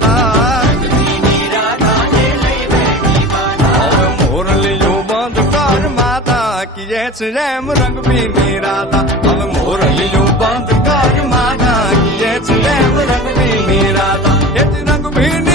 राधा मोरलियो बंद कर माता किए रेम रंग पीनी राधा अब मोरलियो बंद कर माता किए रेम रंग पीनी राधा रंग पीनी